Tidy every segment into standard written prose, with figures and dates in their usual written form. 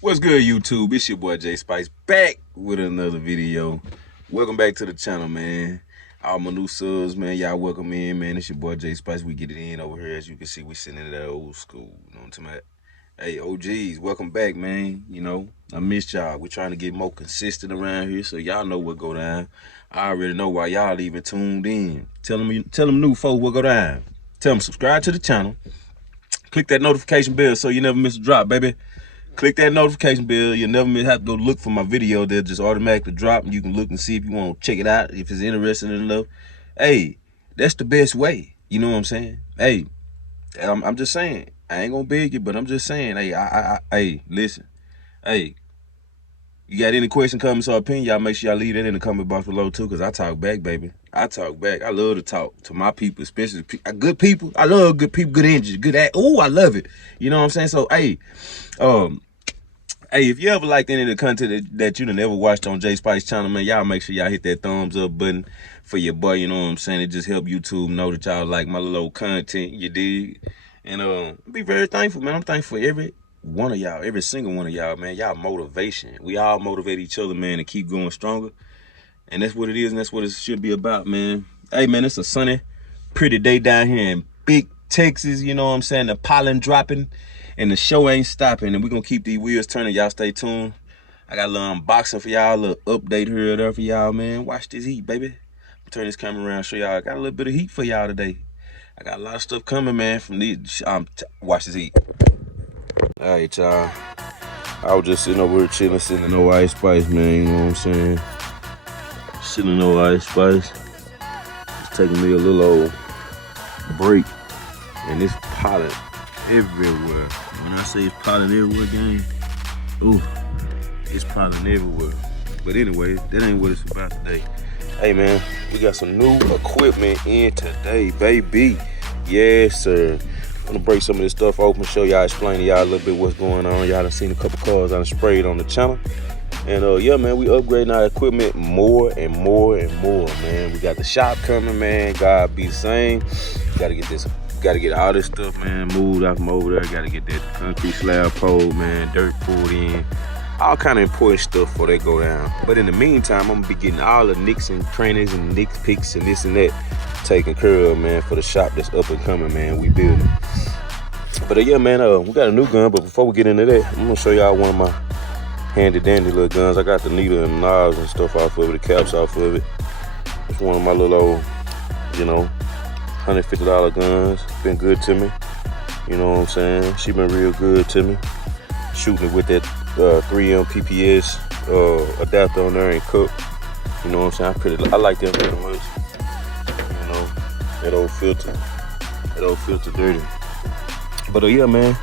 What's good, YouTube? It's your boy J Spice back with another video. Welcome back to the channel, man. All my new subs, man, y'all welcome in, man. It's your boy J Spice. We get it in over here. As you can see, we sitting in that old school. You know what I'm talking about? Hey, OGs, welcome back, man. You know, I missed y'all. We're trying to get more consistent around here, so y'all know what go down. I already know why y'all even tuned in. Tell them new folks what go down. Tell them subscribe to the channel. Click that notification bell so you never miss a drop, baby. Click that notification bell. You'll never have to go look for my video. They'll just automatically drop, and you can look and see if you want to check it out, if it's interesting enough. Hey, that's the best way. You know what I'm saying? Hey, I'm just saying. I ain't gonna beg you, but I'm just saying. Hey, hey, listen. Hey, you got any question, comments, or opinion? Y'all make sure y'all leave that in the comment box below too, cause I talk back, baby. I talk back. I love to talk to my people, especially good people. I love good people, good energy, good act. Ooh, I love it. You know what I'm saying? So, hey, Hey, if you ever liked any of the content that you done ever watched on J Spice channel, man, y'all make sure y'all hit that thumbs up button for your boy, you know what I'm saying? It just help YouTube know that y'all like my little content, you dig? And be very thankful, man. I'm thankful for every one of y'all, every single one of y'all, man. Y'all motivation. We all motivate each other, man, to keep going stronger. And that's what it is, and that's what it should be about, man. Hey, man, it's a sunny, pretty day down here in big Texas, you know what I'm saying? The pollen dropping and the show ain't stopping, and we're gonna keep these wheels turning. Y'all stay tuned. I got a little unboxing for y'all, a little update here or there for y'all, man. Watch this heat, baby. Turn this camera around, show y'all. I got a little bit of heat for y'all today. I got a lot of stuff coming, man, from these. Watch this heat. All right, y'all. I was just sitting over here chilling, sitting in no ice spice, man. You know what I'm saying? Sitting in no ice spice. It's taking me a little old break, and it's pollen everywhere. When I say it's pollen everywhere, gang, ooh, it's pollen everywhere. But anyway, that ain't what it's about today. Hey, man, we got some new equipment in today, baby. Yes, sir. I'm gonna break some of this stuff open, show y'all, explain to y'all a little bit what's going on. Y'all done seen a couple cars I done sprayed on the channel. And yeah, man, we upgrading our equipment more and more and more, man. We got the shop coming, man. God be the same. Gotta get all this stuff, man, moved out from over there. Gotta get that concrete slab pulled, man, dirt pulled in. All kind of important stuff before they go down. But in the meantime, I'm gonna be getting all the nicks and crannies and nick picks and this and that taken care of, man, for the shop that's up and coming, man. We building. But yeah, man, we got a new gun. But before we get into that, I'm gonna show y'all one of my handy dandy little guns. I got the needle and knobs and stuff off of it, the caps off of it. It's one of my little old, you know, $150 guns. Been good to me. You know what I'm saying? She been real good to me. Shooting it with that 3M PPS adapter on there and cup. You know what I'm saying? I like that pretty much. You know, that old filter dirty. But yeah, man,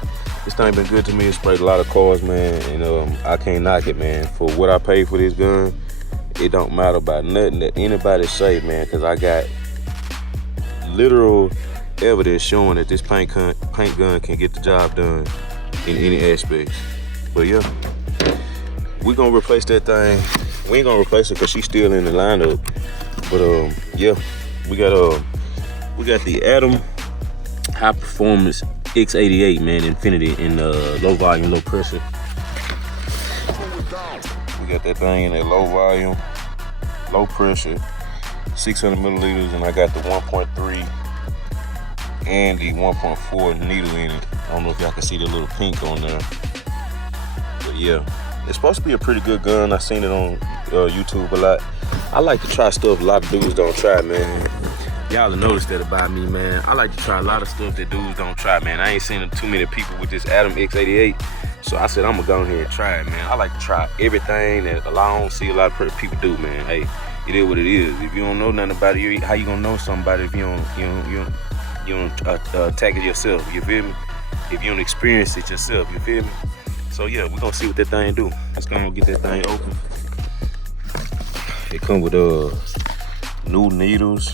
this thing been good to me. It sprayed a lot of cars, man, and I can't knock it, man. For what I paid for this gun, it don't matter about nothing that anybody say, man, because I got literal evidence showing that this paint gun can get the job done in any aspects. But yeah, we're gonna replace that thing. We ain't gonna replace it because she's still in the lineup. But yeah, we got the Atom High Performance X88, man, Infinity in low volume, low pressure. We got that thing in that low volume, low pressure, 600 milliliters, and I got the 1.3 and the 1.4 needle in it. I don't know if y'all can see the little pink on there, but yeah, it's supposed to be a pretty good gun. I seen it on YouTube a lot. I like to try stuff a lot of dudes don't try, man. Y'all have noticed that about me, man. I like to try a lot of stuff that dudes don't try, man. I ain't seen too many people with this Atom X88, so I said I'm gonna go ahead and try it, man. I like to try everything that I don't see a lot of people do, man. Hey, it is what it is. If you don't know nothing about it, how you gonna know somebody if you don't attack it yourself? You feel me? If you don't experience it yourself, you feel me? So yeah, we're gonna see what that thing do. Let's go get that thing open. It come with new needles.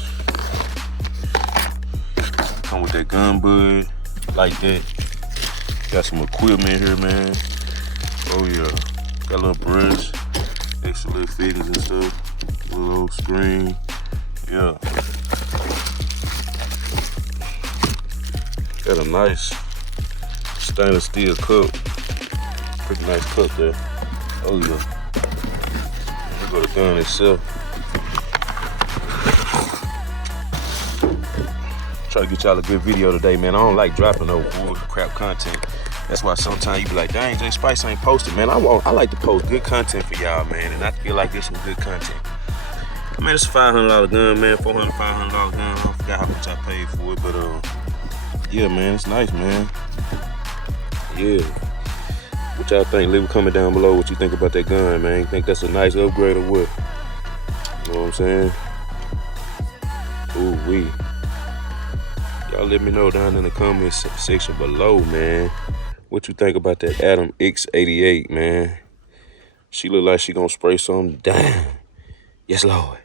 Come with that gun bud, like that. Got some equipment here, man. Oh yeah, got a little brush, extra little fittings and stuff. Little screen, yeah. Got a nice stainless steel cup. Pretty nice cup there. Oh yeah. Here go the gun itself. Try to get y'all a good video today, man. I don't like dropping no bull crap content. That's why sometimes you be like, dang, J Spice ain't posted, man. I like to post good content for y'all, man, and I feel like this was good content. Man, it's a $500 gun, man. $400, $500 gun. I forgot how much I paid for it, but yeah, man, it's nice, man. Yeah. What y'all think? Leave a comment down below what you think about that gun, man. You think that's a nice upgrade or what? You know what I'm saying? Ooh wee. Y'all let me know down in the comments section below, man. What you think about that Adam X88, man? She look like she gonna spray something down. Yes, Lord.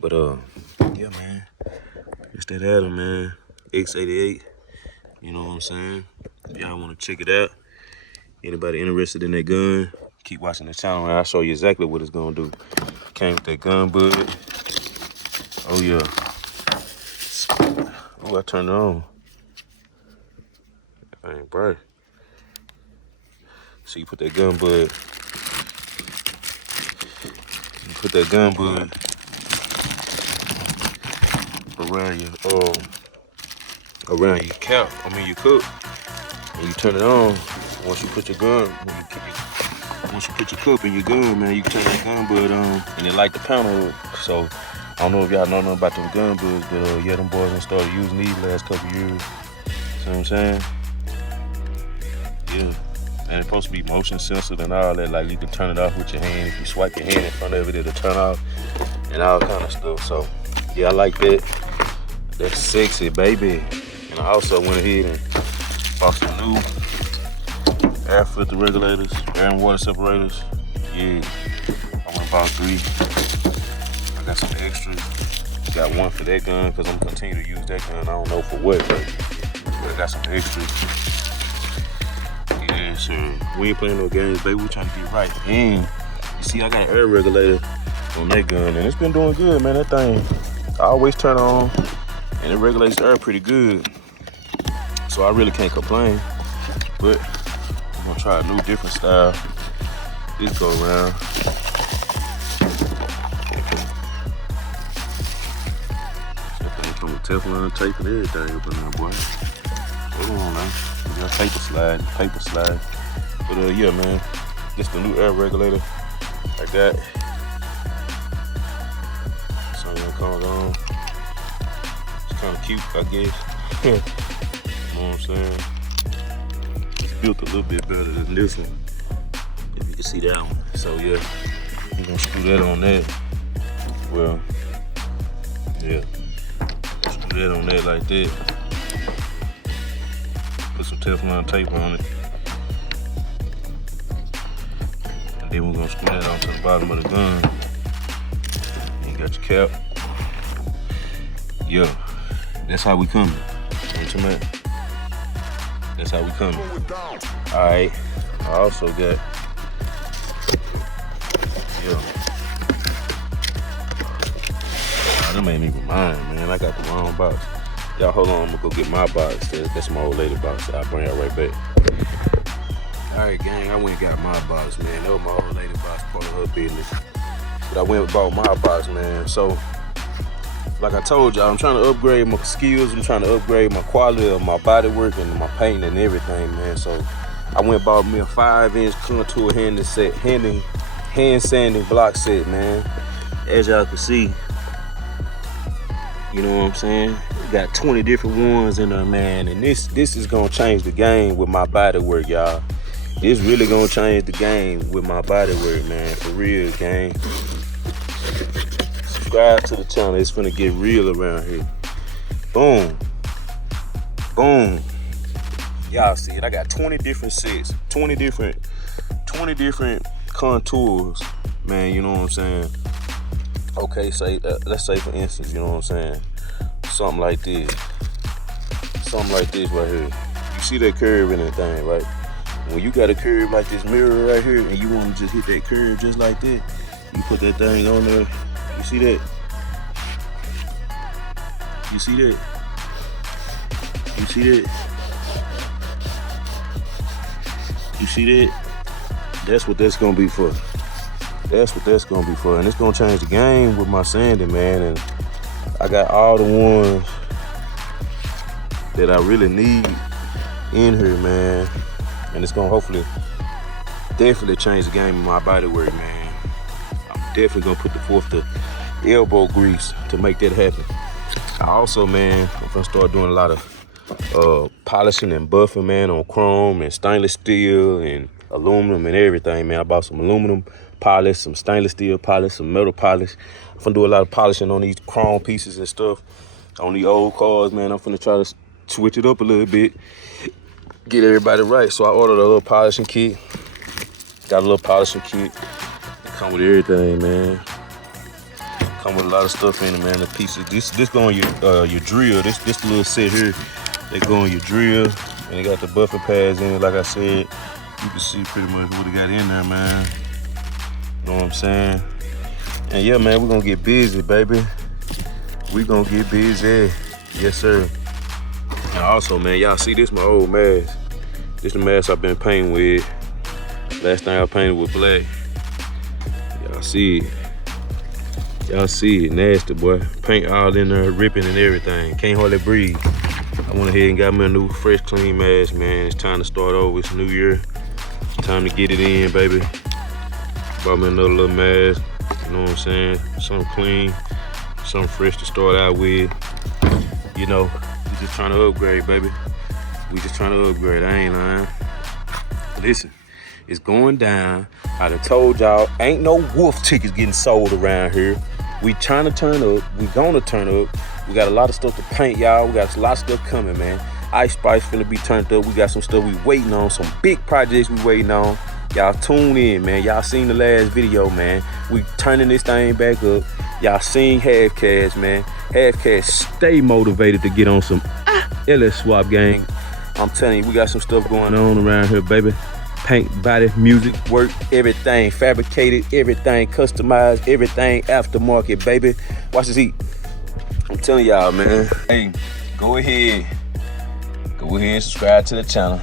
But yeah, man. It's that Adam, man. X88. You know what I'm saying? If y'all wanna check it out, anybody interested in that gun, keep watching the channel and I'll show you exactly what it's gonna do. Came with that gun bud. Oh yeah. Oh, I turned it on. That ain't bright. So you put that gun bud. You put that gun bud around your cap. Your cup. And you turn it on. Once you put your gun, once you put your cup in your gun, man, you can turn that gun bud on and it light the panel up. So I don't know if y'all know nothing about them gun buds, but yeah, them boys done started using these last couple years. See what I'm saying? Yeah. And it's supposed to be motion sensitive and all that. Like you can turn it off with your hand. If you swipe your hand in front of it, it'll turn off and all kind of stuff. So yeah, I like that. That's sexy, baby. And I also went ahead and bought some new air filter regulators, air and water separators. Yeah, I went and bought 3. I got some extras. Got 1 for that gun because I'm gonna continue to use that gun. I don't know for what, but I got some extras. Yeah, sure. We ain't playing no games, baby. We trying to get right. And you see, I got an air regulator on that gun, and it's been doing good, man. That thing, I always turn on, and it regulates the air pretty good. So I really can't complain. But I'm gonna try a new, different style this go around. Come with Teflon tape and everything up in there, boy. Hold on, man. We got paper slide. But yeah, man. This the new air regulator. Like that. Something that comes on. It's kind of cute, I guess. You know what I'm saying? It's built a little bit better than this one. If you can see that one. So yeah, we're gonna screw that on that. Well, yeah. Screw that on that like that. Put some Teflon tape on it. And then we're gonna screw that onto the bottom of the gun. You got your cap. Yeah, that's how we coming. Ain't you, man? That's how we coming. Alright, I also got, yeah. Oh, them ain't even mine, man. I got the wrong box. Y'all hold on, I'm gonna go get my box. That's my old lady box. I'll bring it right back. Alright, gang, I went and got my box, man. That was my old lady box, part of her business. But I went and bought my box, man. So, like I told y'all, I'm trying to upgrade my skills. I'm trying to upgrade my quality of my body work and my painting and everything, man. So, I went and bought me a 5-inch contour hand sanding block set, man. As y'all can see, you know what I'm saying? We got 20 different ones in there, man. And this is gonna change the game with my body work, y'all. This really gonna change the game with my body work, man. For real, gang. Subscribe to the channel. It's finna get real around here. Boom. Boom. Y'all see it. I got 20 different sets, 20 different contours, man. You know what I'm saying? Okay, let's say for instance, you know what I'm saying? Something like this right here. You see that curve in that thing, right? When you got a curve like this mirror right here, and you want to just hit that curve just like that, you put that thing on there. You see that? You see that? You see that? You see that? That's what that's gonna be for. That's what that's gonna be for. And it's gonna change the game with my sanding, man. And I got all the ones that I really need in here, man. And it's gonna hopefully definitely change the game of my body work, man. I'm definitely gonna put the fourth to elbow grease to make that happen. I also, man, I'm gonna start doing a lot of polishing and buffing, man, on chrome and stainless steel and aluminum and everything, man. I bought some aluminum polish, some stainless steel polish, some metal polish. I'm gonna do a lot of polishing on these chrome pieces and stuff on the old cars, man. I'm gonna try to switch it up a little bit, get everybody right. So I ordered a little polishing kit. Got a little polishing kit. Come with everything, man. Come with a lot of stuff in it, man. The pieces. This go on your drill. This little set here, they go on your drill, and they got the buffing pads in it. Like I said, you can see pretty much what they got in there, man. You know what I'm saying? And yeah, man, we're gonna get busy, baby. We gonna get busy. Yes, sir. And also, man, y'all see this my old mask. This the mask I've been painting with. Last thing I painted with black. Y'all see it. Y'all see it, nasty, boy. Paint all in there, ripping and everything. Can't hardly breathe. I went ahead and got me a new, fresh, clean mask, man. It's time to start over. It's New Year. Time to get it in, baby. Bought me another little mask. You know what I'm saying? Something clean, something fresh to start out with. You know, we just trying to upgrade, baby. We just trying to upgrade. I ain't lying. Listen, it's going down. I done told y'all, ain't no wolf tickets getting sold around here. We trying to turn up. We gonna turn up. We got a lot of stuff to paint, y'all. We got a lot of stuff coming, man. Ice Spice finna be turned up. We got some stuff we waiting on, some big projects we waiting on. Y'all tune in, man. Y'all seen the last video, man. We turning this thing back up. Y'all seen Half Cash, man. Half Cash stay motivated to get on some LS Swap gang. I'm telling you, we got some stuff going on around here, baby. Paint, body, music, work, everything fabricated, everything customized, everything aftermarket, baby. Watch this heat. I'm telling y'all, man. Hey, go ahead and subscribe to the channel.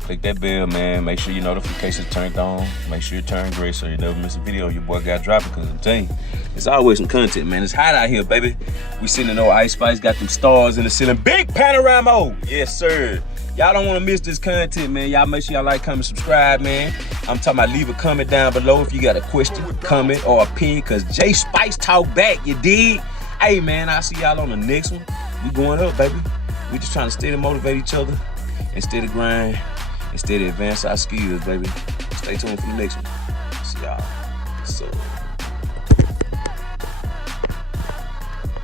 Click that bell, man. Make sure your notifications turned on. Make sure you turn gray so you never miss a video your boy got dropping. Cause I'm telling you, it's always some content, man. It's hot out here, baby. We sitting in no Ice Spice, got them stars in the ceiling. Big panorama. Yes, sir. Y'all don't want to miss this content, man. Y'all make sure y'all like, comment, subscribe, man. I'm talking about leave a comment down below if you got a question, comment, or opinion, cause J Spice talk back, you dig? Hey, man, I'll see y'all on the next one. We going up, baby. We just trying to steady motivate each other and steady grind and steady advance our skills, baby. Stay tuned for the next one. See y'all. So.